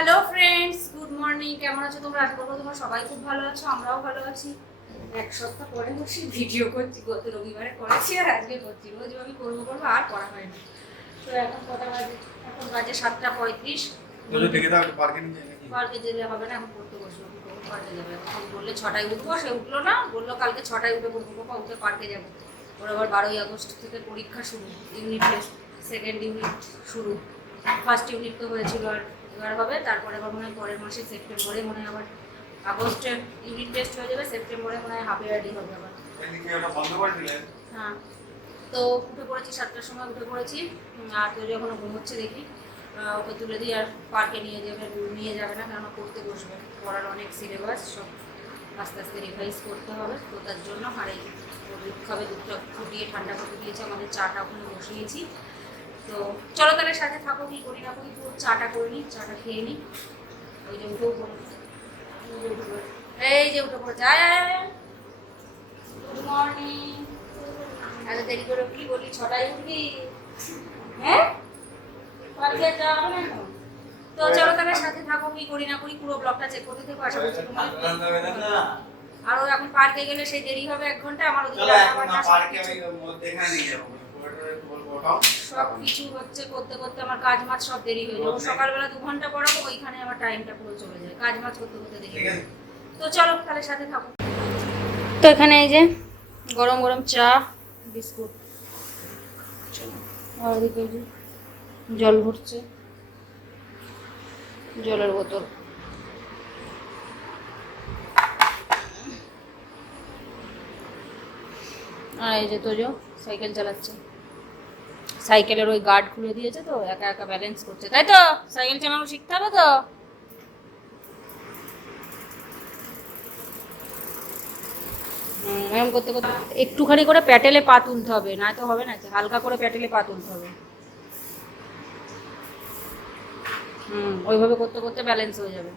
Hello friends good morning কেমন আছো তোমরা? আশা করব তোমরা সবাই খুব ভালো আছো আমরাও ভালো আছি। এক সপ্তাহ পরে বসে ভিডিও করছি গত রবিবারে করেছি আর আজকে করছি। রোজ আমি করব করব আর করা হয়নি তো এখন কটা বাজে? এখন বাজে সাতটা পঁয়ত্রিশ। পার্কে যেতে হবে না এখন পড়তে বসবো পার্কে যাবে। এখন বললে ছটায় উঠবো সে উঠল না বলল কালকে ছটায় উঠে বলব বাবা উঠে পার্কে যাব। ওর আবার বারোই আগস্ট থেকে পরীক্ষা শুরু ইউনিট টেস্ট সেকেন্ড ইউনিট শুরু। ফার্স্ট ইউনিট তো হয়েছিল আর এবার হবে তারপরে আবার মনে হয় পরের মাসে সেপ্টেম্বরে মনে হয় আবার আগস্টে ইউনিট টেস্ট হয়ে যাবে সেপ্টেম্বরে মনে হয় হাফ ইয়ারলি হবে আবার। হ্যাঁ। তো উঠে পড়েছি সাতটার সময় উঠে পড়েছি আর তৈরি এখনও ঘুমোচ্ছে দেখি ওকে তুলে দিই আর পার্কে নিয়ে যাবে নিয়ে যাবে না কেননা পড়তে বসবে। পড়ার অনেক সিলেবাস সব আস্তে আস্তে রিভাইজ করতে হবে তো তার জন্য আর এই দুধ খাবে দুধটা ফুটিয়ে ঠান্ডা করতে দিয়েছে আমাদের চাটা ওখানে বসিয়েছি। তো চলো তাহলে সাথে থাকো কি করি না করি পুরো চাটা করে নিই চাটা খেয়ে নিই। ওই যে উঠেও এই যে উঠে পড়েছে। এই যে উঠে পড়েছে আয় আয় আয় গুড মর্নিং এত দেরি করে উঠলি বলি ছটায় উঠবি। হ্যাঁ? পার্কে যাওয়া হবে না তো চলো তাহলে সাথে থাকো কি করি না করি পুরো ব্লগটা চেক করতে থেকো আশা করছি তোমার আরও এখন পার্কে গেলে সেই দেরি হবে এক ঘণ্টা আমার ওদিকে না সব কিছু- হচ্ছে করতে করতে আমার কাজ মাছ সব দেরি হয়ে যাবে সকালবেলা দু ঘণ্টা পড়াবো, ওইখানে আমার টাইমটা পুরো চলে যায়। কাজ মাছ করতে করতে দেরি। তো চলো তাহলে সাথে থাকো। তো এখানে এই যে গরম গরম চা, বিস্কুট। আর ওদিকে জল ভরছে। জলের বোতল। আর এই যে তোজো সাইকেল চালাচ্ছে। সাইকেলের ওই গার্ড খুলে দিয়েছে তো, একা একা ব্যালেন্স করছে। তাই তো? সাইকেল চালানো শিখতে হবে তো? এরকম করতে করতে একটুখানি করে প্যাটেলে পা তুলতে হবে, না তো হবে না হালকা করে প্যাটেলে পা তুলতে হবে। হুম, ওইভাবে করতে করতে ব্যালেন্স হয়ে যাবে।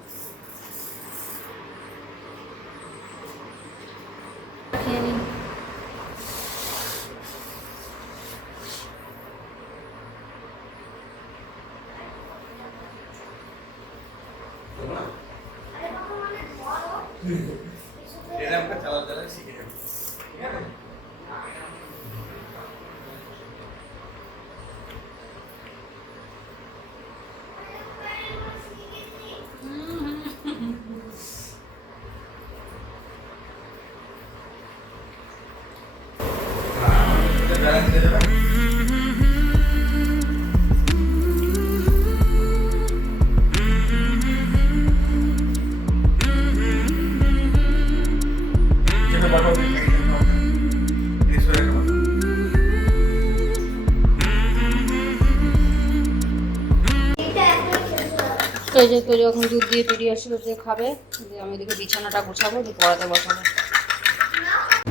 এই যে তো যখন দুধ দিয়ে পিডিয়াশিও যে খাবে। যে আমি ওদিকে বিছানাটা গোছাবো দিয়ে পড়াতে বসাবো।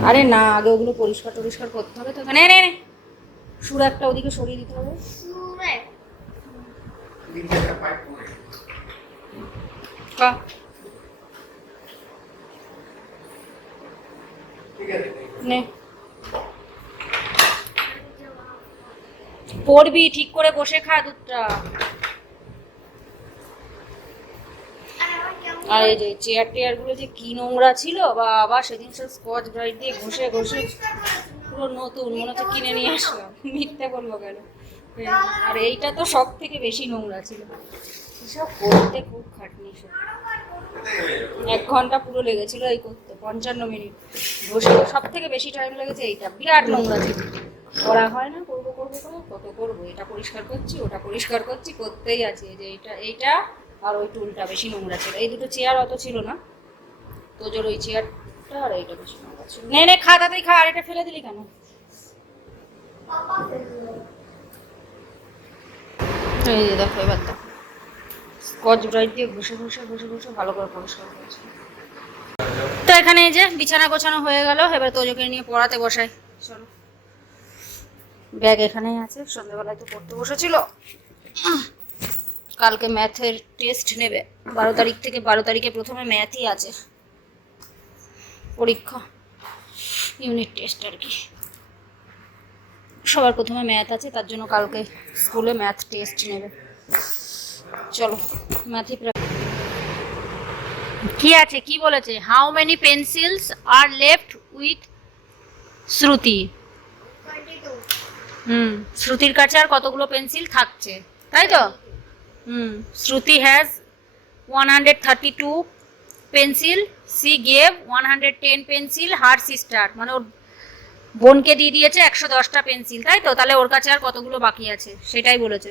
আরে না আগে ওগুলো পরিষ্কার টরিষ্কার করতে হবে তো। নে নে সুর একটা ওদিকে সরিয়ে দিতে হবে। নে। পড়বি ঠিক করে বসে খা দুধটা। আর এই যে চেয়ার টেয়ারগুলো যে কি নোংরা ছিল বা আবার সেদিন সব স্কচ ব্রাইট দিয়ে ঘষে ঘষে পুরো নতুন, মনে হচ্ছে কিনে নিয়ে আসলাম। মিথ্যা বলব কেন? আর এইটা তো সব থেকে বেশি নোংরা ছিল। এসব করতে খুব খাটনি সব এক ঘণ্টা পুরো লেগেছিল এই করতে, পঞ্চান্ন মিনিট। বসে সব থেকে বেশি টাইম লেগেছে এইটা। বিরাট নোংরা ছিল। করা হয় না, করব করব করে কত করব? এটা পরিষ্কার করছি, ওটা পরিষ্কার করছি, করতেই আছে। যে এইটা এইটা আর ওই টুলটা বেশি নোংরা ছিল। এই দুটো চেয়ার অত ছিল না। তোজোর ওই চেয়ারটা আর এইটা বেশি নোংরা ছিল। নে নে, খা, তাড়াতাড়ি খা, আর এটা ফেলে দিলি কেন? এই যে দেখো এবার দেখো স্কচ ব্রাইট দিয়ে ঘষে ঘষে ঘষে ঘষে ভালো করে পরিষ্কার করেছে। তো এখানে এই যে বিছানা গোছানো হয়ে গেল। এবার তোজোকে নিয়ে পড়াতে বসাই। চলো। ব্যাগ এখানেই আছে। সন্ধ্যাবেলায় তো পড়তে বসেছিল। কালকে ম্যাথের টেস্ট নেবে। বারো তারিখ থেকে বারো তারিখে প্রথমে ম্যাথই আছে। পরীক্ষা ইউনিট টেস্ট আর কি। সবার প্রথমে ম্যাথ আছে তার জন্য কালকে স্কুলে ম্যাথ টেস্ট নেবে। চলো ম্যাথই কি আছে? কি বলেছে? How many pencils are left with Shruti? Hmm শ্রুতির কাছে আর কতগুলো পেন্সিল থাকছে? তাই তো? হুম Shruti has one hundred thirty two pencil she gave one hundred ten pencil her sister মানে ওর বোনকে দিয়ে দিয়েছে একশো দশটা পেন্সিল তাই তো? তাহলে ওর কাছে আর কতগুলো বাকি আছে? সেটাই বলেছে।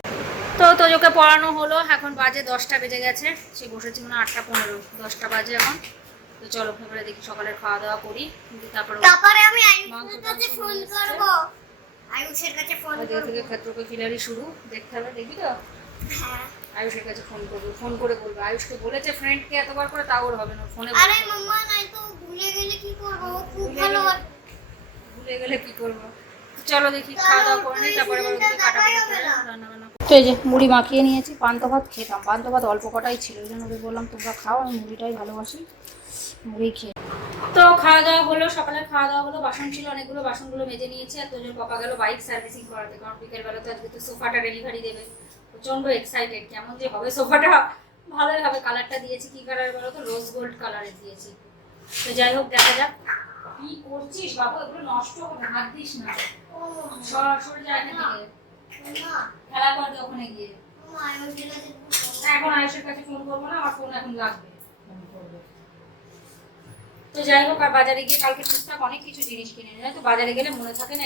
তো তোজোকে পড়ানো হলো। এখন বাজে দশটা বেজে গেছে। সে বসেছি মানে আটটা পনেরো। দশটা বাজে এখন। তো চলো এবারে দেখি সকালের খাওয়া দাওয়া করি তারপরে তারপরে আমি আয়ুষের কাছে ফোন। করব। আয়ুষের কাছে ফোন করব। থেকে ক্ষেত্রকে খিলাড়ি শুরু। দেখতে হবে দেখবি তো? হ্যাঁ। আয়ুষের কাছে ফোন করব ফোন করে বলব। আয়ুষকে বলেছে ফ্রেন্ডকে এতবার করে তাও ওর হবে না ফোনে আরে মাম্মা নাই তো ভুলে গেলে কি করব? খুব ভালো ভুলে গেলে কি করব? চলো দেখি খাওয়া দাওয়া করে নিই তারপরে আবার কাটাকুটি করে। রান্না বান্না করব। তো এই যে মুড়ি মাখিয়ে নিয়েছি পান্তা ভাত খেতাম। পান্ত ভাত অল্প কটাই ছিল ওই জন্য ওদের বললাম তোমরা খাও আমি মুড়িটাই ভালোবাসি মুড়ি খেয়ে তো খাওয়া দাওয়া হলো সকালে খাওয়া দাওয়া হলো বাসন ছিল অনেকগুলো বাসনগুলো মেজে নিয়েছে আর তোজোর পাপা গেল বাইক সার্ভিসিং করাতে কারণ বিকেলবেলা তো আজকে তো সোফাটা ডেলিভারি দেবে। প্রচণ্ড এক্সাইটেড কেমন যে হবে সোফাটা ভালোই হবে কালারটা দিয়েছি কি কালার বলো তো? রোজ গোল্ড কালারের দিয়েছি। তো যাই হোক দেখা যাক। কি করছিস বাবা? এগুলো নষ্ট হবে হাত দিস না। সরাসরি যায় না খেলা করবে ওখানে গিয়ে। না, এখন আয়ুষের কাছে ফোন করব না আমার ফোন এখন লাগবে। তো যাই হোক আর বাজারে গিয়ে কালকে টুকটাক অনেক কিছু জিনিস কিনে নিয়ে। তো বাজারে গেলে মনে থাকে না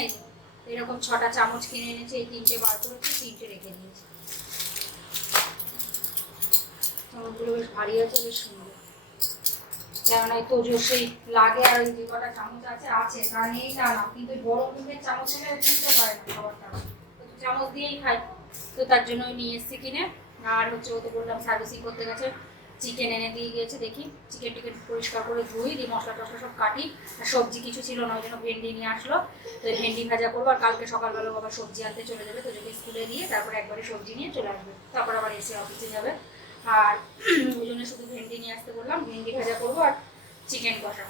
এরকম ছটা চামচ কিনে এনেছে এই তিনটে বার করেছে তিনটে রেখে দিয়েছে। চামচগুলো বেশ ভারী আছে, বেশ সুন্দর। কেননা তোজো সেই লাগে আর ওই যে কটা চামচ আছে আছে, তা নেই তা না। কিন্তু বড় মুখের চামচ হলে তুলতে পারে না খাবার টাবার তো চামচ দিয়েই খাই। তো তার জন্য ওই নিয়ে এসছি কিনে। আর হচ্ছে ও তো বললাম সার্ভিসিং করতে গেছে। চিকেন এনে দিয়ে গিয়েছে দেখি। চিকেন টিকেন পরিষ্কার করে ধুই, দিয়ে মশলা টশলা সব কাটি। আর সবজি কিছু ছিল না, ওই জন্য ভেন্ডি নিয়ে আসলো। তো ভেন্ডি ভাজা করব। আর কালকে সকালবেলা আবার সবজি আনতে চলে যাবে। তো যদি স্কুলে দিয়ে তারপরে একবারে সবজি নিয়ে চলে আসবে। তারপর আবার এসে অফিসে যাবে। আর ওই জন্য শুধু ভেন্ডি নিয়ে আসতে বললাম, ভেন্ডি ভাজা করব আর চিকেন কষা।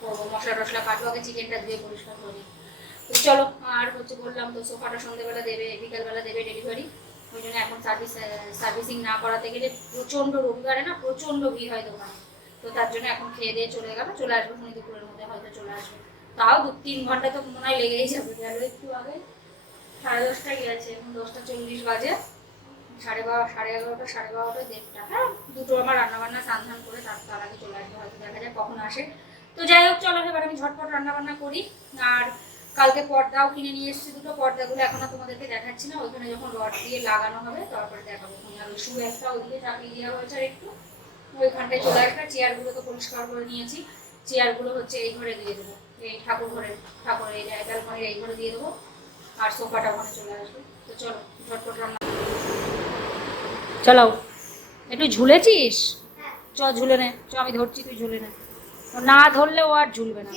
করব, মশলা টশলা কাটবো, আগে চিকেনটা ধুয়ে পরিষ্কার করি তো চলো, আর হচ্ছে বললাম তো সোফাটা সন্ধ্যেবেলা দেবে, বিকালবেলা দেবে ডেলিভারি ওই জন্য এখন সার্ভিস সার্ভিসিং না করাতে গেলে প্রচণ্ড রবিবারে না প্রচণ্ড ভিড় হয় দোকানে। তো তার জন্য এখন খেয়ে দিয়ে চলে গেল চলে আসবে শনি দুপুরের মধ্যে, হয়তো চলে আসবে। তাও দু তিন ঘণ্টা তো মনে হয় লেগেই যাবে, গেল একটু আগে। সাড়ে দশটায় গেছে, এখন দশটা চল্লিশ বাজে। সাড়ে বারো, সাড়ে এগারোটা, সাড়ে বারোটা, দেড়টা। হ্যাঁ দুটো আমার রান্না বান্না স্নান ধান করে তার তার আগে চলে আসবে, হয়তো দেখা যায় কখন আসে। তো যাই হোক, চলো এবার আমি ঝটপট রান্নাবান্না করি। আর কালকে পর্দাও কিনে নিয়ে এসেছি দুটো, পর্দাগুলো এখনও তোমাদেরকে দেখাচ্ছি না। ওইখানে যখন রড দিয়ে লাগানো হবে, তারপরে দেখাবো। আর ওই শু একটা ওইদিকে চাপিয়ে দেওয়া হয়েছে আর একটু। ওইখানটায় চলে আসবে চেয়ারগুলো তো পরিষ্কার করে নিয়েছি। চেয়ারগুলো হচ্ছে এই ঘরে দিয়ে দেবো। এই ঠাকুর ঘরে ঠাকুর, এই জায়গার ঘরে এই ঘরে দিয়ে দেবো। আর সোফাটা ওখানে চলে আসবে। তো চলো, ঝটপট রান্না চলাও একটু ঝুলেছিস? চ ঝুলে নে। চ আমি ধরছি তুই ঝুলে নে। না ধরলে ও আর ঝুলবে না।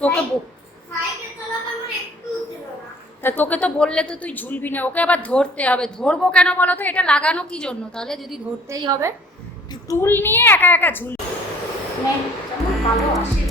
তোকে ব- সাইকেল চালাতে আমার একটু ছিল না। তা তোকে তো বললে তো তুই ঝুলবি না। ওকে আবার ধরতে হবে। ধরবো কেন বলো তো? এটা লাগানো কি জন্য? তাহলে যদি ধরতেই হবে টুল নিয়ে একা একা ঝুল ভালো আসে।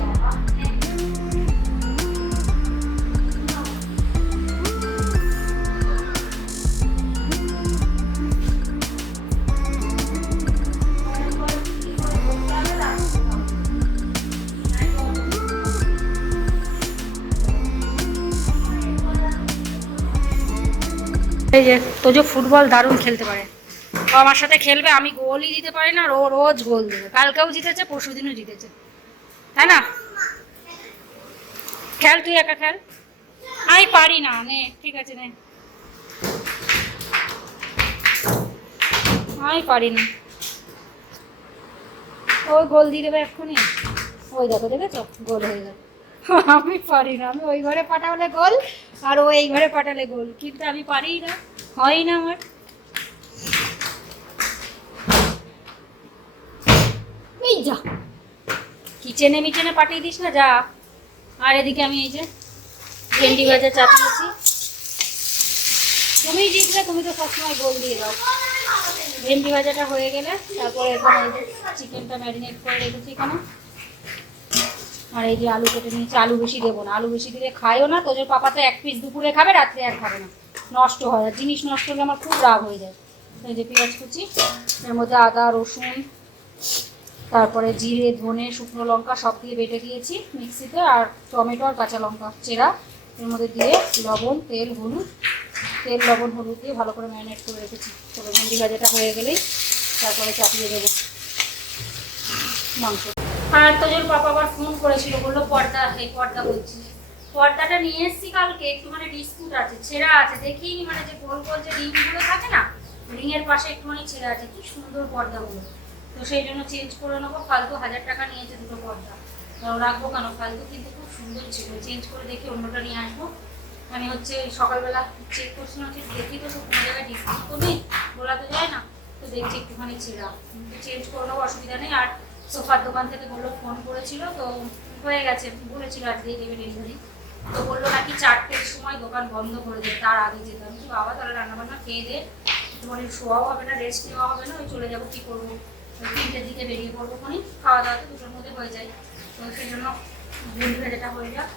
এই যে তোজো ফুটবল দারুণ খেলতে পারে। ও আমার সাথে খেলবে, আমি গোলই দিতে পারি না ও রোজ গোল দেবে। কালকেও জিতেছে পরশু দিনও জিতেছে। তাই না? খেল তুই একা খেল? আমি পারি না, নে, ঠিক আছে, নে। আমি পারি না। ওই গোল দিয়ে দেবে এক্ষুনি? ওই দেখো, দেখেছ? গোল হয়ে যাবে আমি পারি না, আমি ওই ঘরে পাঠালে গোল আর ও এই ঘরে পাঠালে গোল। কিন্তু আমি পারি না, হয় না আমার। এই যা। কিচেনে মিচেনে পাঠিয়ে দিস না, যা। আর এদিকে আমি এই যে ভেন্ডি ভাজা চাপিয়েছি তুমি জিতলে, তুমি তো সবসময় গোল দিয়ে দাও। ভেন্ডি ভাজাটা হয়ে গেলে, তারপরে এখানে চিকেনটা ম্যারিনেট করে রেখেছি এখানে। আর এই যে আলু কেটে নিয়েছি, আলু বেশি দেবো না। আলু বেশি দিলে খায়ও না তোদের পাপা তো এক পিস দুপুরে খাবে, রাত্রে আর খাবে না। নষ্ট হয়। আর জিনিস নষ্ট হলে আমার খুব রাগ হয়ে যায়। এই যে পেঁয়াজ কুচি, এর মধ্যে আদা, রসুন, তারপরে জিরে, ধনে, শুকনো লঙ্কা সব দিয়ে বেটে দিয়েছি মিক্সিতে, আর টমেটো আর কাঁচা লঙ্কা চেরা। এর মধ্যে দিয়ে লবণ, তেল, হলুদ। তেল, লবণ, হলুদ দিয়ে ভালো করে ম্যারিনেট করে রেখেছি। তবে ভেন্ডি ভাজাটা হয়ে গেলেই তারপরে চাপিয়ে দেবো মাংস। আর তোজোর পাপা আবার ফোন করেছিল, বলল পর্দা, এই পর্দা বলছি পর্দাটা নিয়ে এসেছি কালকে একটু মানে ডিসপুট আছে, ছেঁড়া আছে, দেখিনি মানে যে গোল গোল যে রিংগুলো থাকে না, রিংয়ের পাশে একটুখানি ছেঁড়া আছে, কি সুন্দর পর্দাগুলো। তো সেই জন্য চেঞ্জ করে নেব, ফালতু হাজার টাকা নিয়েছে দুটো পর্দা। রাখব কেন? ফালতু কিন্তু খুব সুন্দর ছিল চেঞ্জ করে দেখি অন্যটা নিয়ে আসব। আমি হচ্ছে সকালবেলা চেক করছিলাম যে দেখি তো কোনো জায়গায় ডিসকাউন্ট তো নেই বলা তো যায় না, তো দেখছি একটুখানি ছেঁড়া। চেঞ্জ করে নেব, অসুবিধা নেই। আর সোফার দোকান থেকে বলল ফোন করেছিল তো হয়ে গেছে। বলেছিল আজকেই দেবে ডেলিভারি তো বলল নাকি চারটের সময় দোকান বন্ধ করে দেবে তার আগে যেতে আমি বলছি, বাবা তাহলে রান্নাবান্না খেয়ে দে। তোমার শোয়াও হবে না রেস্ট নেওয়া হবে না ওই চলে যাব কী করব? তিনটের দিকে বেরিয়ে পড়ব খনি। খাওয়া দাওয়া তো দুটোর মধ্যে হয়ে যায়। তো সেই জন্য ভেন্ডি ভাজাটা হয়ে যাক।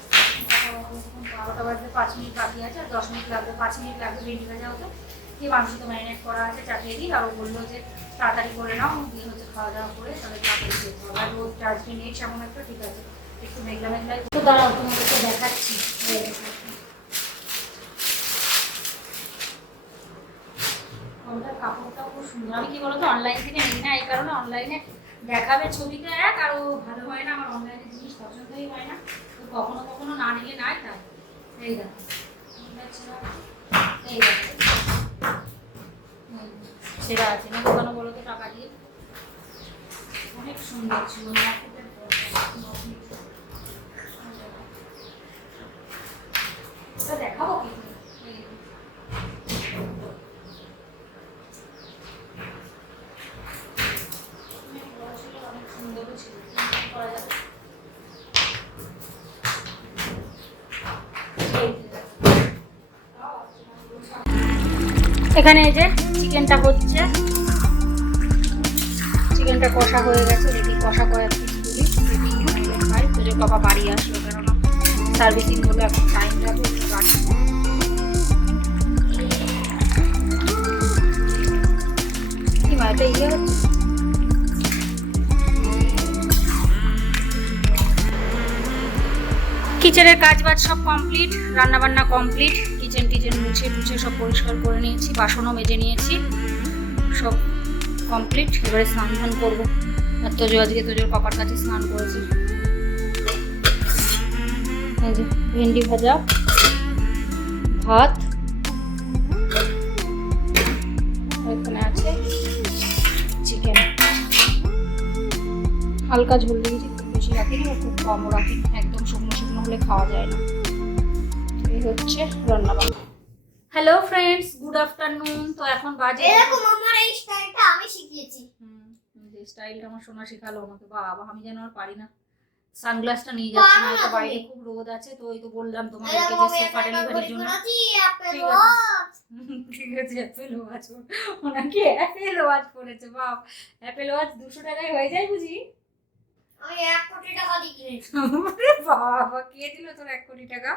বারোটা বাজতে পাঁচ মিনিট বাকি আছে আর দশ মিনিট লাগবে পাঁচ মিনিট লাগবে ভেন্ডি ভাজা হতে দিয়ে মাংস তো ম্যারিনেট করা আছে, চাপিয়ে দিই। আর ও বলল যে তাড়াতাড়ি করে নাও দিয়ে হচ্ছে খাওয়া দাওয়া করে তাহলে তাড়াতাড়ি যেতে হবে। আর রোদ আজকে নেই সেমন একটা, ঠিক আছে, একটু মেঘলা মেঘলাই তো দাঁড়াও, তোমাদেরকে দেখাচ্ছি। সুন্দর। আমি কি বলতো অনলাইন থেকে নিই না, এই কারণে অনলাইনে এক ভালো হয় না, আমার অনলাইনে জিনিস হয় না। তো কখনো কখনো না নিলে নাই তাই। এই দেখো। এই দেখো। হুম, আছে। না দোকানে বলো তো টাকা দিয়ে? অনেক সুন্দর ছিল। দেখাবো কি এই দেখো। অনেক বড় ছিল, অনেক সুন্দরও ছিল। কি করা যাবে? এই যে দেখো। এখানে এই যে চিকেনটা হচ্ছে। চিকেনটা কষা হয়ে গেছে দেখি কষা কয়েক পিস তুলি দেখি খাই তো বাবা বাড়ি আসলো, কেননা সার্ভিসিং হলে, এখন টাইম লাগবে ইয়ে কিচেনের কাজ বাজ সব কমপ্লিট রান্না বান্না কমপ্লিট মুছে টুছে সব পরিষ্কার করে নিয়েছি, বাসনও মেজে নিয়েছি, সব কমপ্লিট এবারে স্নান ধান করব। আর তোজো আজকে তোজোর পাপার কাছে স্নান করেছি। ভেন্ডি ভাজা, ভাত, এখানে আছে চিকেন হালকা ঝোল দিয়েছি, খুব বেশি রাখিনি আর খুব কমও রাখিনি, একদম শুকনো শুকনো হলে খাওয়া যায় না। এই হচ্ছে রান্না বান্না হ্যালো ফ্রেন্ডস গুড আফটারনুন তো এখন বাজে এরকম আমার এই স্টাইলটা আমি শিখিয়েছি। হুম, যে স্টাইলটা আমার সোনা শেখালো আমাকে। বাবা আমি যেন আর পারি না। সানগ্লাসটা নিয়ে যাচ্ছি না তো বাইরে খুব রোদ আছে তো ওই তো বললাম তোমাদেরকে যে সোফা ডেলিভারির জন্য ঠিক আছে। ঠিক আছে অ্যাপেল ওয়াচ ওনাকে অ্যাপেল ওয়াচ পড়েছে বাপ। অ্যাপেল ওয়াচ দুশো টাকায় হয়ে যায় বুঝি? আমি এক কোটি টাকা দিয়ে কিনেছি। বাবা কে দিল তোর এক কোটি টাকা?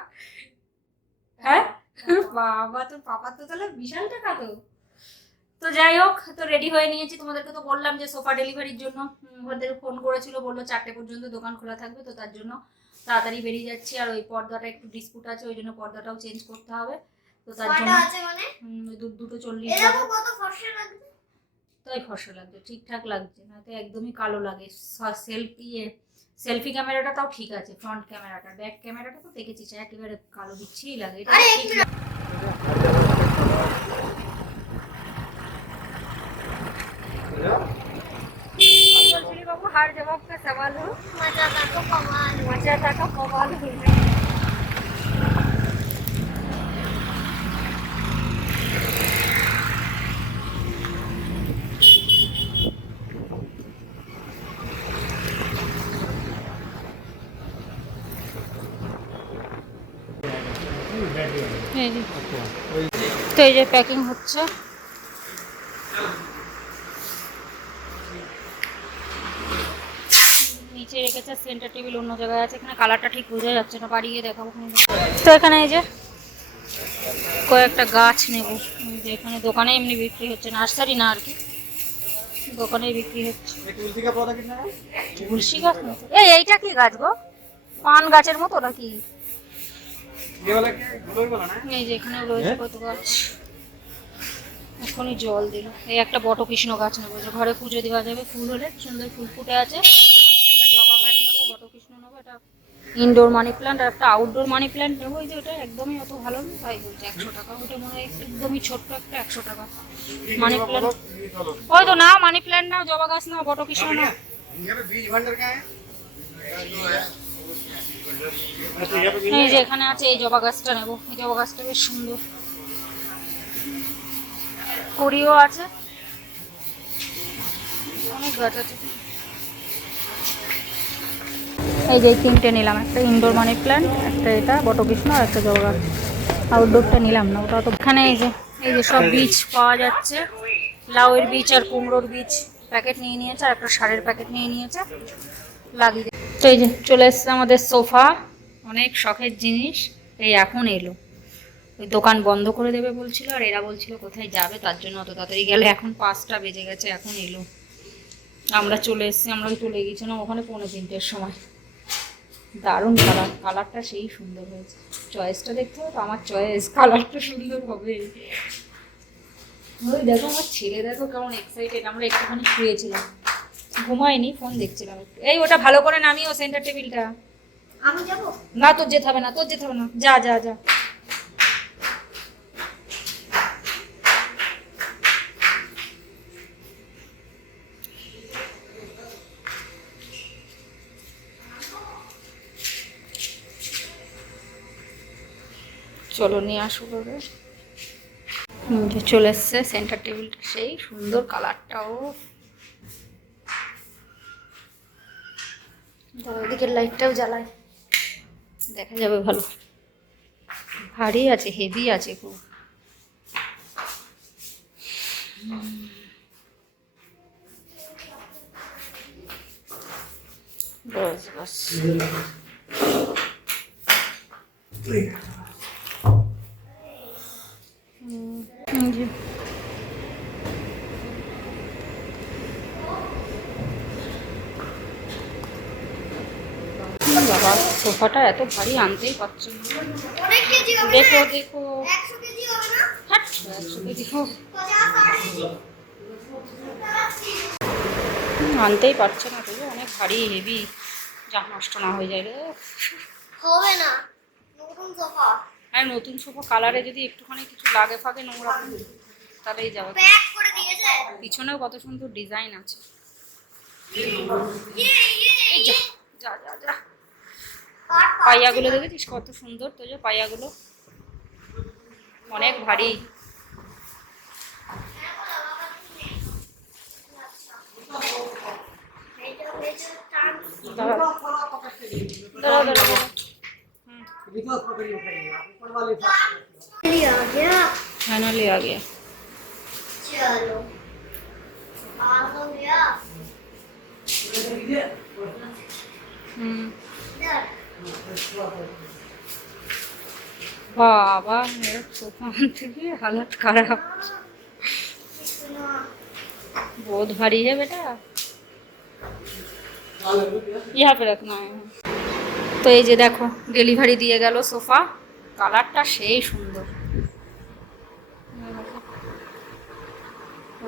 হ্যাঁ? বাবা তোর পাপার তো তাহলে বিশাল টাকা তো তো যাই হোক তো রেডি হয়ে নিয়েছি। তোমাদেরকে তো বললাম যে সোফা ডেলিভারির জন্য। ওদের ফোন করেছিল বলল চারটে পর্যন্ত দোকান খোলা থাকবে তো তার জন্য তাড়াতাড়ি বেরিয়ে যাচ্ছি। আর ওই পর্দাটা একটু ডিসপুট আছে ওই জন্য পর্দাটাও চেঞ্জ করতে হবে। তো তার জন্য মানে? দুটো চল্লিশ লাগবে তাই ফসল লাগছে ঠিকঠাক লাগছে না তো একদমই কালো লাগে। সেলফি ইয়ে সেলফি ক্যামেরাটা তাও ঠিক আছে ফ্রন্ট ক্যামেরাটা ব্যাক ক্যামেরাটা তো দেখেছিস একেবারে কালো বিচ্ছিরি লাগে এটা আরে ঠিক একটু না। चौधरी बाबू हर जवाब का सवाल हो মজা দেখো কমাল मजा था का सवाल এই যে প্যাকিং হচ্ছে। নিচে রেখেছে সেন্টার টেবিল অন্য জায়গায় আছে। এখানে ঠিক বোঝা যাচ্ছে না দেখাবো তো এখানে এই যে কয়েকটা গাছ এখানে দোকানে এমনি বিক্রি হচ্ছে না আর কি। বিক্রি হচ্ছে। গাছ এইটা কি গাছ গো? পান গাছের মতো নাকি? এই যে এখানে রয়েছে কত গাছ। এখনই জল দিল। এই একটা বটকৃষ্ণ গাছ নেব। যে ঘরে পুজো দেওয়া যাবে, ফুল হলে সুন্দর ফুল ফুটে আছে। একটা জবা গাছ নেব, বটকৃষ্ণ নেব, এটা ইনডোর মানি প্ল্যান্ট আর একটা আউটডোর মানি প্ল্যান্ট নেব। এই যে ওটা একদমই অত ভালো নয় তাই বলছে একশো টাকা। ওটা মনে হয় একদমই ছোট্ট একটা একশো টাকা। মানি প্ল্যান্ট ওই তো না মানি প্ল্যান্ট নাও, জবা গাছ নাও, বটকৃষ্ণ নাও। এই যে এখানে আছে এই জবা গাছটা নেব। এই জবা গাছটা বেশ সুন্দর। কড়িও আছে। এই যে তিনটে নিলাম, একটা ইনডোর মানি প্ল্যান্ট একটা এটা বটকৃষ্ণ আর একটা জবা আউটডোরটা নিলাম না, ওটা তো এখানে এই যে এই যে সব বীজ পাওয়া যাচ্ছে। লাউয়ের বীজ আর কুমড়োর বীজ প্যাকেট নিয়ে নিয়েছে আর একটা সারের প্যাকেট নিয়ে নিয়েছে। লাগিয়ে তো এই যে চলে এসছে আমাদের সোফা অনেক শখের জিনিস, এই এখন এলো। ওই দোকান বন্ধ করে দেবে বলছিল আর এরা বলছিল কোথায় যাবে তার জন্য অত তাড়াতাড়ি গেলে এখন পাঁচটা বেজে গেছে এখন এলো। আমরা চলে এসেছি আমরা চলে গেছিলাম ওখানে পৌনে তিনটের সময়। দারুণ কালার কালারটা সেই সুন্দর হয়েছে। চয়েসটা দেখতে হবে তো আমার চয়েস কালারটা সুন্দর হবে। ওই দেখো আমার ছেলে দেখো কেমন এক্সাইটেড আমরা একটুখানি শুয়েছিলাম। ঘুমাইনি ফোন দেখছিলাম এই ওটা ভালো করে নামিও সেন্টার টেবিলটা আমি যাব? না তোর যেতে হবে না তোর যেতে হবে না। যা যা যা। চলো নিয়ে আসুক হুম, যে চলে এসছে সেন্টার টেবিলটা সেই সুন্দর কালারটাও। দাঁড়া ওদিকের লাইটটাও জ্বালায় দেখা যাবে ভালো। ভারী আছে হেভি আছে খুব। বাস বাস। বাবা সোফাটা এত ভারী আনতেই পারছি দেখো দেখো। কেজি হুম, আনতেই পারছে না তো। অনেক ভারী হেভি। যা নষ্ট না হয়ে যায় রে। হবে না। নতুন সোফা। আর নতুন সোফা কালারে যদি একটুখানি কিছু লাগে ফাগে নোংরা তাহলেই যাবে প্যাক করে দিয়েছে। পিছনেও কত সুন্দর ডিজাইন আছে। ইয়ে ইয়ে যা যা যা যা। পাইয়াগুলো দেখেছিস কত সুন্দর তো যে পাইয়াগুলো অনেক ভারী। দাঁড়া দাঁড়া फाइनली आ गया। चलो आ गया बाबा मेरा सोफा हालत खराब बहुत भारी है बेटा। यहाँ पे रखना है। তো এই যে দেখো ডেলিভারি দিয়ে গেল সোফা। কালারটা সেই সুন্দর।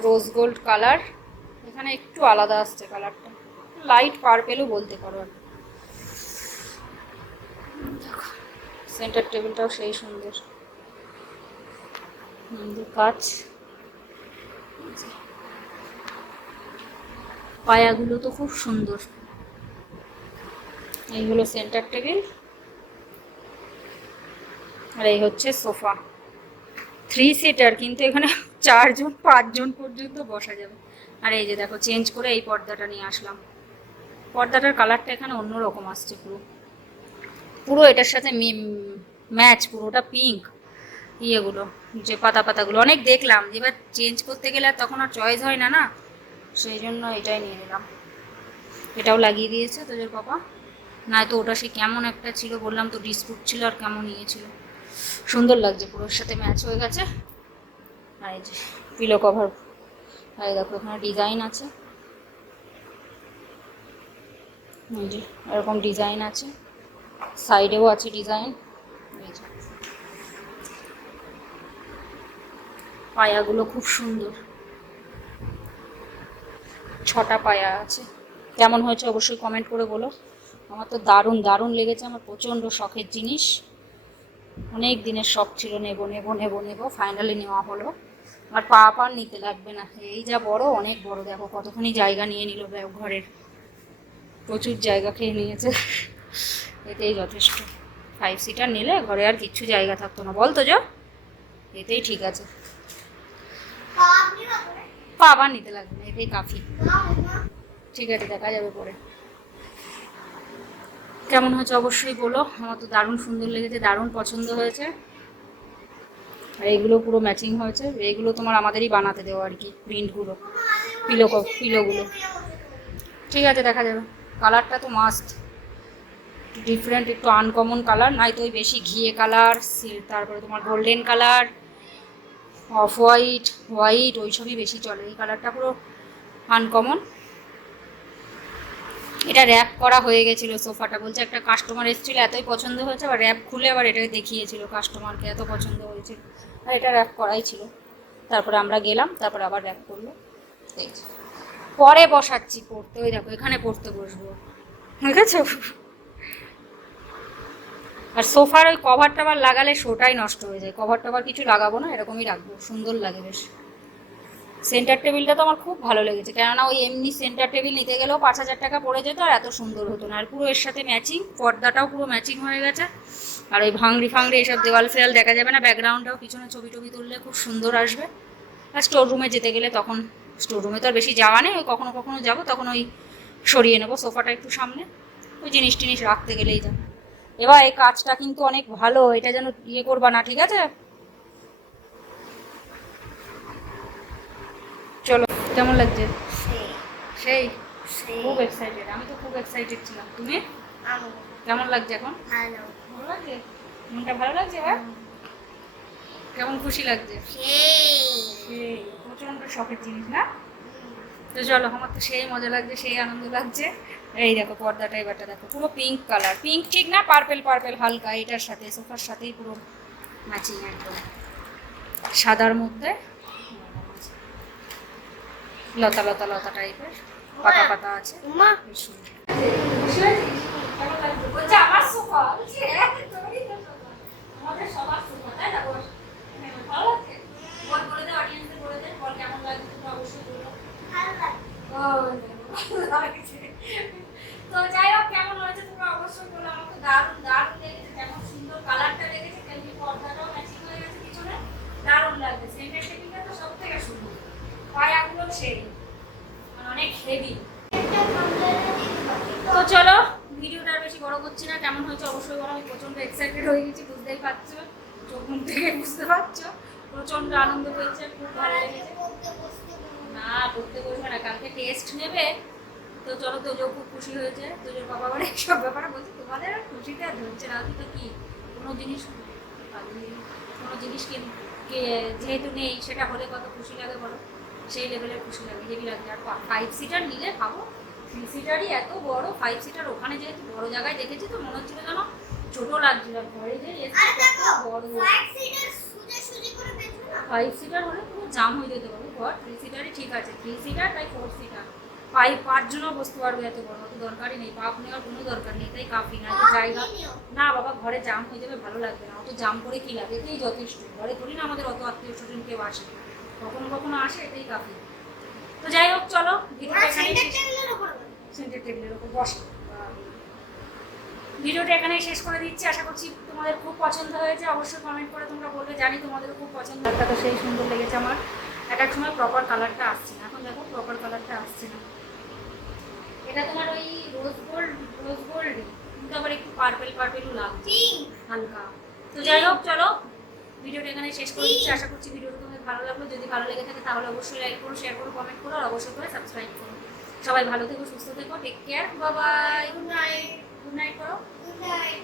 রোজ গোল্ড কালার এখানে একটু আলাদা আসছে কালারটা লাইট পার্পেলও বলতে পারো আর সেন্টার টেবিলটাও সেই সুন্দর কাজ। পায়াগুলো তো খুব সুন্দর। এই হলো সেন্টার টেবিল আর এই হচ্ছে সোফা। থ্রি সিটার কিন্তু এখানে চারজন, পাঁচজন পর্যন্ত বসা যাবে। আর এই যে দেখো চেঞ্জ করে এই পর্দাটা নিয়ে আসলাম। পর্দাটার কালারটা এখানে অন্যরকম আসছে পুরো। পুরো এটার সাথে ম্যাচ পুরোটা পিঙ্ক ইয়েগুলো, যে পাতা পাতাগুলো অনেক দেখলাম, এবার চেঞ্জ করতে গেলে আর তখন আর চয়েস হয় না না? সেই জন্য এটাই নিয়ে নিলাম। এটাও লাগিয়ে দিয়েছে তোদের পাপা। নয়তো ওটা সে কেমন একটা ছিল বললাম তো ডিসপুট ছিল আর কেমন ইয়ে ছিল। সুন্দর লাগছে পুরোর সাথে ম্যাচ হয়ে গেছে। আর এই যে পিলো কভার আর দেখো এখানে ডিজাইন আছে। এরকম ডিজাইন আছে। সাইডেও আছে ডিজাইন পায়াগুলো খুব সুন্দর। ছটা পায়া আছে। কেমন হয়েছে অবশ্যই কমেন্ট করে বলো। আমার তো দারুণ দারুণ লেগেছে। আমার প্রচণ্ড শখের জিনিস। অনেক দিনের শখ ছিল, নেব নেব নেব নেব ফাইনালি নেওয়া হলো। আর পা পা নিতে লাগবে না। এই যা বড়, অনেক বড়। দেখো কতখানি জায়গা নিয়ে নিল ঘরের। প্রচুর জায়গা খেয়ে নিয়েছে। এতেই যথেষ্ট। ফাইভ সিটার নিলে ঘরে আর কিচ্ছু জায়গা থাকতো না। বলতো যা, এতেই ঠিক আছে। পা আবার নিতে লাগবে না, এতেই কাফি। ঠিক আছে, দেখা যাবে পরে। কেমন হয়েছে অবশ্যই বলো। আমার তো দারুণ সুন্দর লেগেছে, দারুণ পছন্দ হয়েছে। আর এইগুলো পুরো ম্যাচিং হয়েছে। এইগুলো তোমার আমাদেরই বানাতে দেওয়া আর কি প্রিন্টগুলো পিলো পিলোগুলো। ঠিক আছে, দেখা যাবে। কালারটা তো মাস্ট ডিফারেন্ট একটু আনকমন কালার নাই তো ওই বেশি ঘিয়ে কালার তারপরে তোমার golden colour off white white ওই সবই বেশি চলে। এই কালারটা পুরো আনকমন এটা র্যাপ করা হয়ে গেছিল সোফাটা। বলছে একটা কাস্টমার এসেছিল, এতই পছন্দ হয়েছে, আবার র্যাপ খুলে আবার এটাকে দেখিয়েছিল কাস্টমারকে এত পছন্দ হয়েছিল আর এটা র্যাপ করাই ছিল। তারপরে আমরা গেলাম, তারপর আবার র্যাপ করল। যে। পরে বসাচ্ছি পড়তে, ওই দেখো, এখানে পড়তে বসবো। ঠিক আছে আর সোফার ওই কভারটা আবার লাগালে শোটাই নষ্ট হয়ে যায়। কভারটা আবার কিছু লাগাবো না, এরকমই রাখব। সুন্দর লাগে বেশ। সেন্টার টেবিলটা তো আমার খুব ভালো লেগেছে। কেননা ওই এমনি সেন্টার টেবিল নিতে গেলেও পাঁচ হাজার টাকা পড়ে যেত আর এত সুন্দর হতো না। আর পুরো এর সাথে ম্যাচিং পর্দাটাও পুরো ম্যাচিং হয়ে গেছে। আর ওই ভাঙড়ি ফাংড়ি এসব দেওয়াল ফেয়াল দেখা যাবে না ব্যাকগ্রাউন্ডটাও পিছনে ছবি টবি তুললে খুব সুন্দর আসবে। আর স্টোর রুমে যেতে গেলে তখন স্টোর রুমে তো আর বেশি যাওয়া নেই, ওই কখনো কখনো যাব, তখন ওই সরিয়ে নেব সোফাটা একটু সামনে। ওই জিনিস টিনিস রাখতে গেলেই যাবে এবার এই কাজটা কিন্তু অনেক ভালো, এটা যেন ইয়ে করবা না, ঠিক আছে চলো কেমন লাগছে? সেই। খুব এক্সাইটেড আমি তো খুব এক্সাইটেড ছিলাম। তুমি? আমি। কেমন লাগছে এখন? ভালো। লাগছে? মনটা ভালো লাগছে হ্যাঁ? কেমন খুশি লাগছে? প্রচণ্ড শখের জিনিস না? তো চলো আমার তো সেই মজা লাগছে সেই আনন্দ লাগছে। এই দেখো পর্দাটা এবারটা দেখো পুরো পিঙ্ক কালার পিঙ্ক ঠিক না? পার্পেল পার্পেল হালকা এটার সাথে সোফার সাথেই পুরো ম্যাচিং একদম। সাদার মধ্যে লতা লতা লতা টাইপের পাতা পাতা আছে। তো সোফা আমাদের সবার সোফা তাই না বল? ভালো লাগছে বল বলে দে অডিয়েন্সকে বলে দে বল কেমন লাগছে তোমরা অবশ্যই বলো। তো যাই হোক কেমন হয়েছে তোমরা অবশ্যই বলো। আমার তো দারুণ দারুণ লেগেছে কেমন সুন্দর কালারটা লেগেছে। তেমনি পর্দাটাও ম্যাচিং হয়ে গেছে পিছনে। দারুণ লাগছে। সেন্টার টেবিলটা তো সব থেকে সুন্দর। পায়াগুলো মানে অনেক হেভি তো চলো, ভিডিওটা আর বেশি বড় করছি না, কেমন হয়েছে অবশ্যই বলো, আমি প্রচণ্ড এক্সাইটেড হয়ে গেছি, বুঝতেই পারছ, চোখ থেকে বুঝতে পারছ প্রচণ্ড আনন্দ হয়েছে খুব ভালো লেগেছে। না, পড়তে বসবে না, কালকে টেস্ট নেবে, তো চলো তোজো খুব খুশি হয়েছে তোজোর বাবা আবার এইসব ব্যাপারে বলছে, তোমাদের আর খুশিতে আর ধরছে না তো কি, কোনো জিনিস কোনো জিনিস যেহেতু নেই, সেটা হলে কত খুশি লাগে বলো? সেই লেভেলের খুশি লাগে হেভি লাগছে আর ফাইভ সিটার নিলে ভাবো থ্রি সিটারই এত বড় ফাইভ সিটার ওখানে যেহেতু বড় জায়গায় দেখেছি তো মনে হচ্ছিল যেন ছোট লাগছিল। ঘরে যে বড় করে ফাইভ সিটার হলে পুরো জাম হয়ে যেতে পারবে ঘর। থ্রি সিটারই ঠিক আছে থ্রি সিটার তাই ফোর সিটার ফাইভ পাঁচজনও বসতে পারবে এত বড় অত দরকারই নেই। পাপ নেওয়ার কোনো দরকার নেই তাই কাফি না তো জায়গা না বাবা ঘরে জাম হয়ে যাবে ভালো লাগবে না। অত জাম করে কি লাগে এতেই যথেষ্ট। ঘরে ধরি না আমাদের অত আত্মীয় স্বজন কেউ আসে। কখনো কখনো আসে এটাই কাফি। তো যাই হোক চলো সেন্টার শেষ। টেবিলের বসে। ভিডিওটা এখানেই শেষ করে দিচ্ছি। আশা করছি তোমাদের খুব পছন্দ হয়েছে। অবশ্যই কমেন্ট করে তোমরা বলবে জানি তোমাদেরও খুব পছন্দ। একটা তো সেই সুন্দর লেগেছে আমার। এক এক সময় প্রপার কালারটা আসছে না। এখন দেখো প্রপার কালারটা আসছে না। এটা তোমার ওই রোজ গোল্ড রোজ গোল্ড কিন্তু আবার একটু পার্পেল পার্পেলও লাগছে। হালকা। তো যাই হোক চলো ভিডিওটা এখানে শেষ করে দিচ্ছি। আশা করছি ভিডিওটা ভালো লাগল যদি ভালো লেগে থাকে তাহলে অবশ্যই লাইক করো শেয়ার করো কমেন্ট করো আর অবশ্যই করে সাবস্ক্রাইব করো। সবাই ভালো থেকো সুস্থ থেকো টেক কেয়ার বাবাই গুড নাইট গুড নাইট করো। Good night